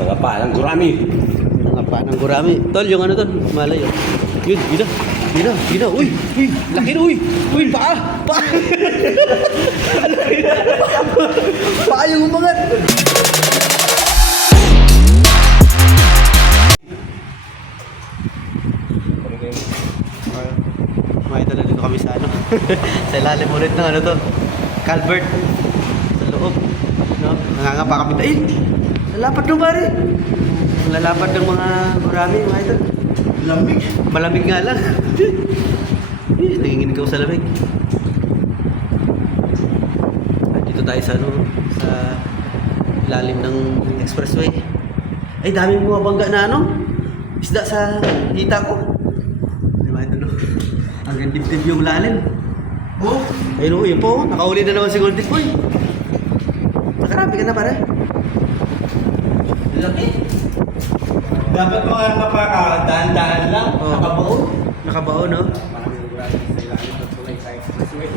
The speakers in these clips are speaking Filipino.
Mga palang gurami. Mga panang gurami. Tol, yung ano tol, malay yun. Yun, yun na. Yun na, yun na. Uy, uy, laki na, uy. Uy, paa, paa. Paa yung umangat. May ito na dito kami sa ano. Sa ilalim ulit ng ano to. Calvert. Sa loob. No? Nangangapa kami. Ay! Lalapat na pare. Lalapat ng mga gurami, mga ito. Lamig. Malamig nga lang. Nanginginig ako sa lamig. At dito tayo sa ano, sa ilalim ng expressway. Ay, daming bumabangga na ano. Isda sa hita ko. Di ba ito no? Hanggang dibdib yung lalim. Oh, ayun o, yun po. Nakauli na naman si Golden Boy. Nakarami ka na pare. Laki. Dapat mga kapaka, lang. Oh. Nakabaon. Nakabaon, no? Maraming gurami sa ilalim ng tulay sa expressway.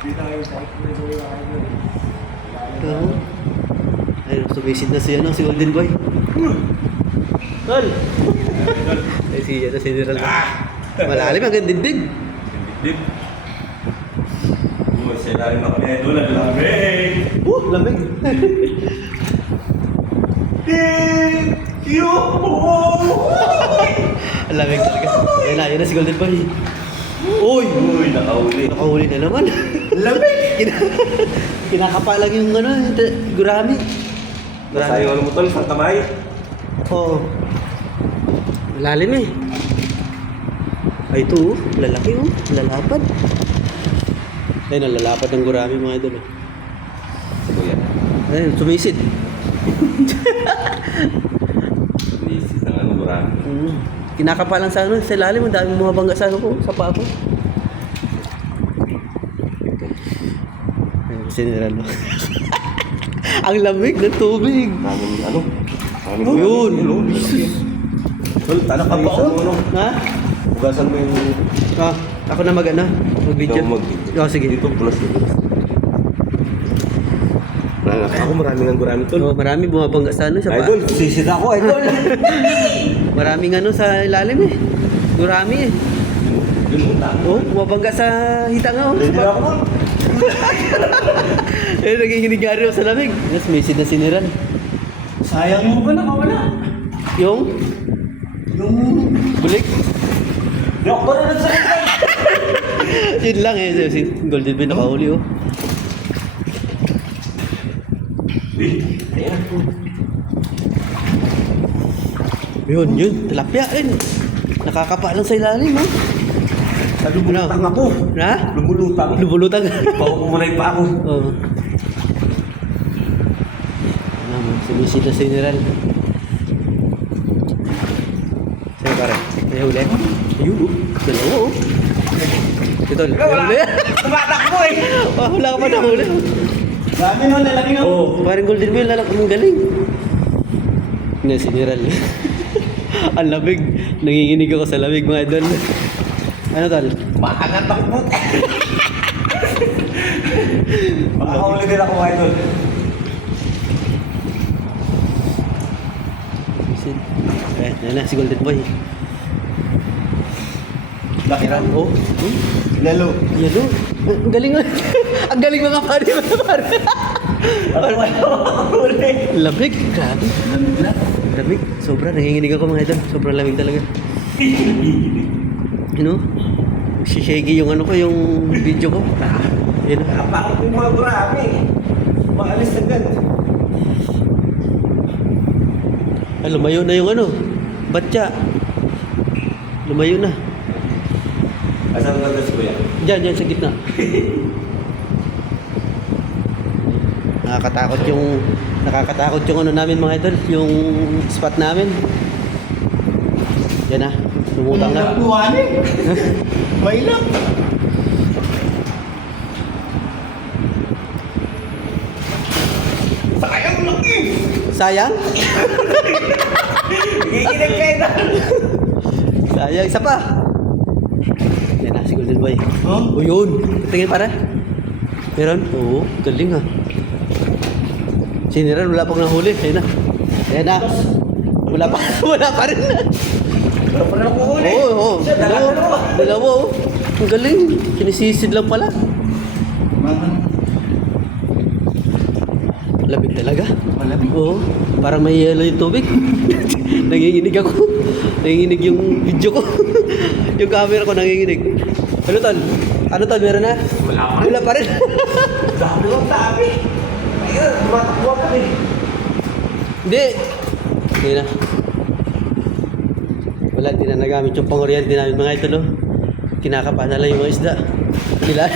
Dito kayo sa expressway. Oo. Ayun, sumisid na si, ano, si Golden Boy. Tol! Ay, si General. Malalim, hanggang dindig. Dip. Sa ilalim ako niya doon, ang lamig. Lamig. Ang lamig talaga. Yan na si Golden Boy. Uy! Uy, nakauli. Nakahuli na naman. Lamig! Kinakapa lang yung ano, gurami. Nasa yung ano mo tol, isang kamay. Oo. Malalim eh. Ay, ito oh. Lalaki oh. Lalapad. Ayun, ang lalapad ng gurami mga idol. Oh. Kuya. Ayun, sumisid. Nisis ng ano gurami. Kinakapa lang sa ano, sa ilalim. Ang daming mga bangga sa ano ko, sa paa ko. Ayun, General. Ang lamig ng tubig. Namin ano? Oh, yun. Tol, tanong ka pa oh. Ha? Bugasan mo yung... Ah, ako na mag-ano? Mag-video? Ikaw mag-video. Oh, sige. Dito, pulas dito. Ako maraming ang gurami tol. Oh, marami bumabangga sa ano, sa paa. Idol, sisid ako idol. Maraming ano sa ilalim eh. Gurami eh. Yun mo tama. Oh, bumabangga sa hita nga oh. Hindi ako. Eh, nagiginig nga rin ako sa lamig. Mas misid na siniran. Sayang mo ba nakawala? Yung bulik. Yok ba rin sa ikan? Yun lang eh. Si Golden Boy nakahuli oh. Ayan. Yun. Tilapia rin. Nakakapa lang sa ilalim oh. Lumulutang ako. Ha? Lumulutang. Lubulutang. Paumunay pa ako. Oo. Naman, sumisid na siniran. Sa'yo pare, may huli. Ayun oh, dalawa oh. Ito, may huli. Tumatakbo eh. Wala ka pa na huli. Dami nun, lalaki nga. Oo. Parang Golden Boy, lalak mong galing. Hindi, siniran. Ang lamig. Nanginginig ako sa lamig mga idol. Ano tol? Maangat ako po. Makakahuli din ako idol. Yan na, si Golden Boy. Laki na. Oh, Lalo. yan o. Ang galing nga. Ang galing mga pare. Lamig. Grabe. Lamig. Sobra. Nanginginig ako mga idol. Sobrang lamig talaga. You know? Shishegi yung ano ko, yung video ko. Yan. Kapakot yung mga gurami. Maalis agad. Ah, lumayo na yung ano. Batya. Lumayo na. Asan ka si Kuya? Diyan sa gitna. Nakakatakot yung ano namin mga idol, yung spot namin. Yan na, lumutang na. Buwanin. May lang. Sayang laki. Sayang? Ikikinig kayo na. Sayang, isa pa. Yan na, si Golden Boy. Huh? O yun, tingin para. Meron? Oo, galing ha. Siniran, wala pang nahuli. Ayun na. Ayan na. Wala pa. Wala pa rin. Pero pa rin ako huli. Oo, oo. Siya, dalawa. Dalawa, oh. Ang galing. Kinisisid lang pala. Lamig talaga. Malamig. Oo. Parang may yelo yung tubig. Nanginginig ako. Nanginginig yung video ko. Yung camera ko nanginginig. Ano tol? Ano tol? Meron na? Wala pa rin. Wala pa rin. Dami lang tabi. Ayun, tumatakbo kami. Hindi. Hindi na. Wala, hindi na nagamit yung pang-oriente namin mga idol. Oh. Kinakapa na lang yung mga isda. Kila.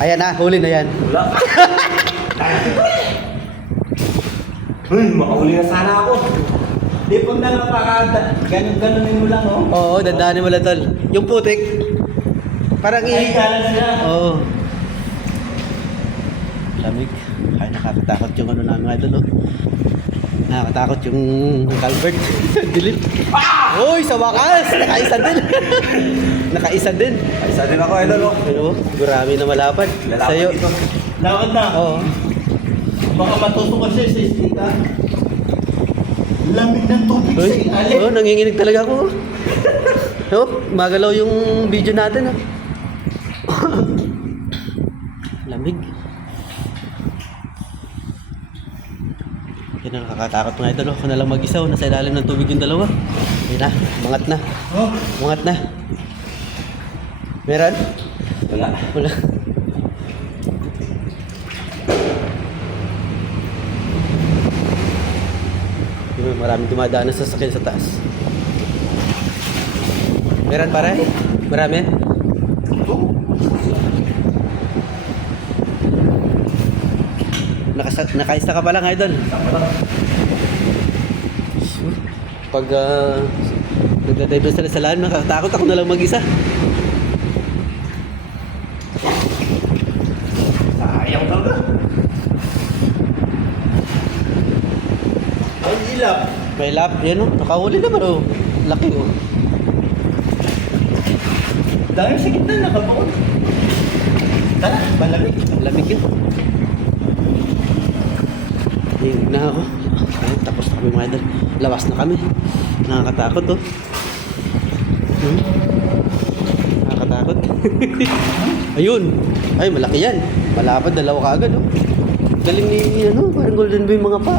Ayan na, huli na yan. Wala. Makahuli na sana ako. Di pag nakakakada, ganun-ganunin mo lang, oh. Oo, dandanin mo lang tol. Yung putik, parang Ay, kalan sila. Oo. Lamig. Ay, nakakatakot yung ano namin mga idol. Oh. Nakakatakot yung Calvert. Dilim. Uy, sa wakas! Nakaisa din. Nakaisa din. Isa din ako, idol, oh. Ano, gurami na malapad. Sa'yo. Ito. Lakad na. Oo. Baka matuto kasi sa istika. Lamig ng tubig sa Uy, ilalim. oh, nanginginig talaga ako. Oh, magalaw yung video natin. Ah. Lamig. Yan ang nakakatakot mga idol. Ako na lang mag-isa. Nasa ilalim ng tubig yung dalawa. Yan na, mangat na. Oh. Mangat na. Meron? Wala. Wala. Maraming dumadaan na sasakyan sa taas. Meron pare? Marami? Nakaisa ka pa lang, idol. Pag nagdadive na sila sa lalim, nakatakot ako na lang mag-isa. Sayang talaga. Ay, ilap. May lap, yan oh, nakahuli naman oh. Laki oh. Dahil sa gitna, nakabaon. Tara, malamig. Lamig yun. Hingig na ako. Ay, tapos na kami mga idol. Lawas na kami. Nakakatakot oh. Nakakatakot. Ayun. Ay, malaki yan. Malapad, dalawa kaagad oh. Galing ni ano, parang golden boy mga pa.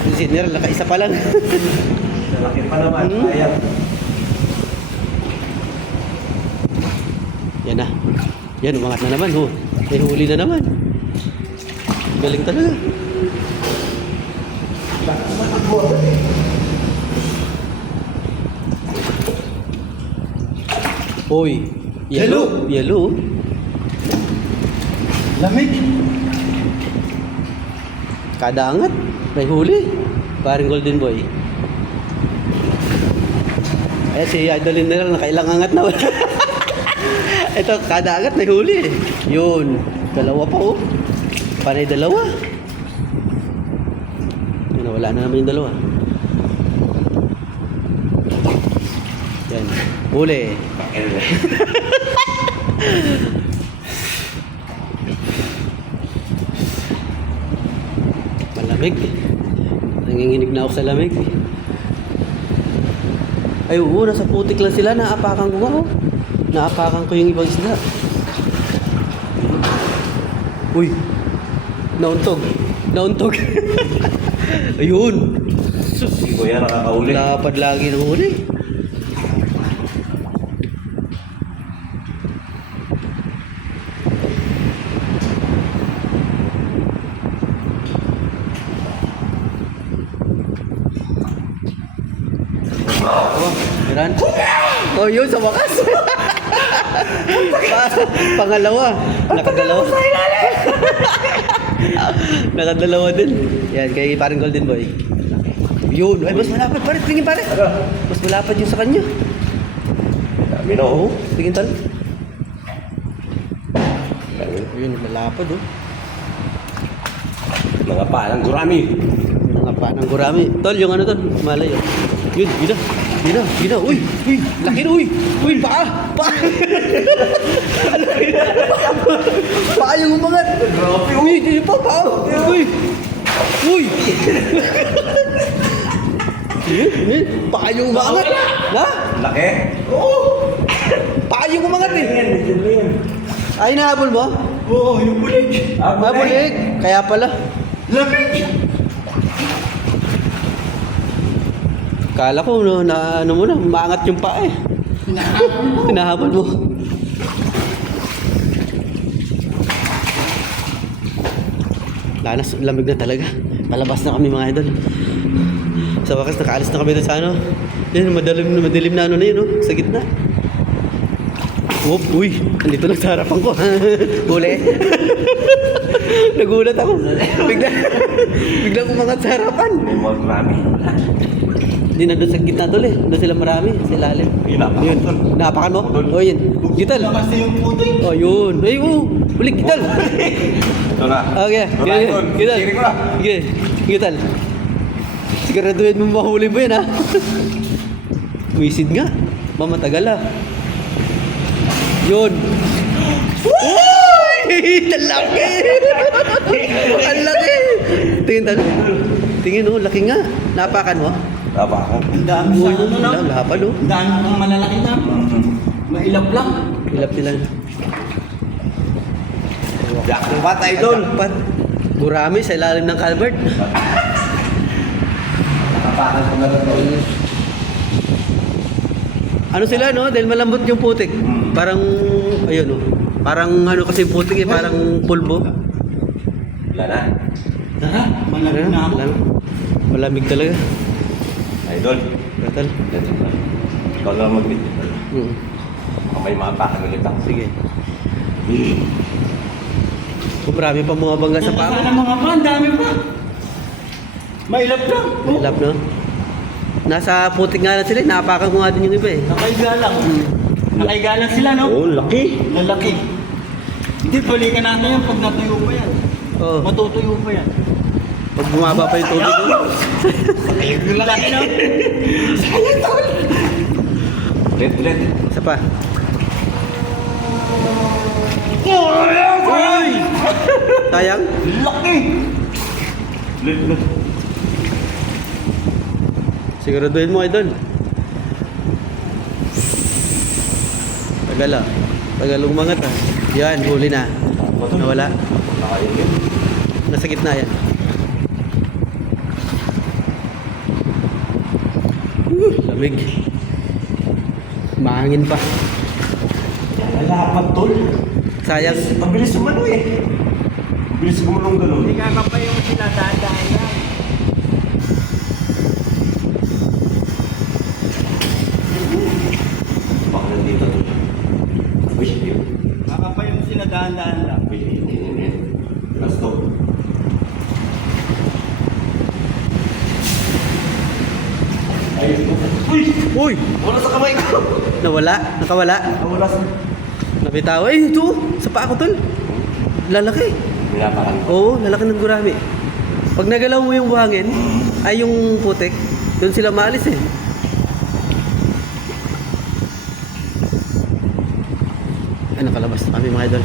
Si Senior, nakaisa pa lang. Malaki pa naman. Ayan. Yan na. Yan, umangat na naman. Oh. May huli na naman. Galing talaga. Hoy. Yellow. Yellow. Lamig. Kada angat. May huli. Parang golden boy. Eh, si Idolin na lang. Nakailang angat na. Ito, kada angat may huli. Yun. Dalawa pa oh. Panay dalawa. Yun, wala na naman yung dalawa. Yan. Huli. Malamig. Nanginginig na ako sa lamig. Ay, oo, nasa putik lang sila. Naapakan ko nga oh. Naapakan ko yung ibang isda. Uy. Nauntog. Nauntog. Ayun. Sus, si Kuya nakakahuli. Lapad lagi ng huli. Oh, Miran. Oh, yun sa wakas. Pangalawa. Nakadalawa. Nakadalawa din. Yan, kay parang golden boy. Yun. Ay, mas malapad pare. Tingin pare. Mas malapad yun sa kanya. Dami na, oh. Tingin tal. Yun, malapad oh. Mga palang gurami. Mga panang gurami. Tol, yung ano tol? Malayo. Yun, yun na. Gina. Uy, laki na, uy, paa. Paa yung umangat. Uy, dito pa, paa. Uy. Paa yung umangat. Ha? Laki? Paa yung umangat eh. Ay, nahabol mo? Oo, yung bulig. Nabulig. Kaya pala. Lamig! Kala ko, no, na ano mo na, maangat yung paa eh. Hinahabol mo. Lanas, lamig na talaga. Palabas na kami mga idol. Sa wakas, nakaalis na kami doon sa ano. Yan, madilim na ano na yun, no? Sa gitna. Uy, andito lang sa harapan ko. Huli. Nagulat ako. Bigla umangat sa harapan. May mga marami. Hindi na doon sa gitna tol eh. Doon sila marami. Sa ilalim. Inapakan Yun. tol. Napakan mo? O yun. Gital. Kasi yung puto eh. O yun. Ay, Ulik, gital. Ito na. Okay. Wala yun. Gital. Siri ko na. Sige. Gital. Siguraduhin mo mahuli mo yun ha. Wisid nga. Mamatagal ha. Yun. Uy! Ang laki! Ang laki! Tingin talo. Tingin oh, laki nga. Napakan mo? Taba ako. Ang dami sa ano na. Lahapal oh. Ang dami ng malalaki na. Mailap lang. Ilap sila. Jackpot, idol. Jackpot. Gurami sa ilalim ng culvert. Nakapakan ko na rin tol. Ano sila no? Dahil malambot yung putik. Parang, ayun oh. Parang ano kasi yung putik eh, parang pulbo. Wala na. Ha? Malamig na ako. Malamig talaga. Idol. Gatal. Ikaw lang mag-video. May mga pakan ulit ako. Sige. Kung marami pa mga bangga sa paa. Sana mga pa, ang dami pa. Mailap lang. Ilap no? Nasa putik nga lang sila, napakan ko nga din yung iba eh. Nakaiga lang. Nakaiga lang sila, no? Oo, laki. Lalaki. Hindi, balikan natin yan pag natuyo pa yan. Oo. Matutuyo pa yan. Pag bumaba pa yung tubig ko. Laki, no? Sayang, tol. Ulit. Isa pa. Uy! Sayang. Laki! Ulit. Siguraduhin mo ay doon. Tagal ah. Tagal umangat ah. Yan, huli na. Nawala. Nasa gitna yan. Lamig. Mahangin pa. Lalapat, tol. Sayang. Mabilis umano eh. Mabilis gumulong gano'n. Hindi ka pa yung sinadadaan yan. Baka nandito. Wish you. Baka pa yung sinadaan-daan lang. Wish you. Last to. Ayun. Uy! Wala sa kamay ko. Nawala. Nakawala. Wala sa... Nabitaw. Ay, ito. Sa paa ko tol. Lalaki. Minapakan ko. Oo, lalaki ng gurami. Pag nagalaw mo yung buhangin, ay yung putik, doon sila maalis eh. Ay, nakalabas na kami mga idol.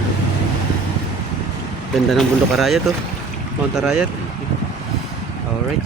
Ganda ng bundok Arayat oh. Mount Arayat. Alright.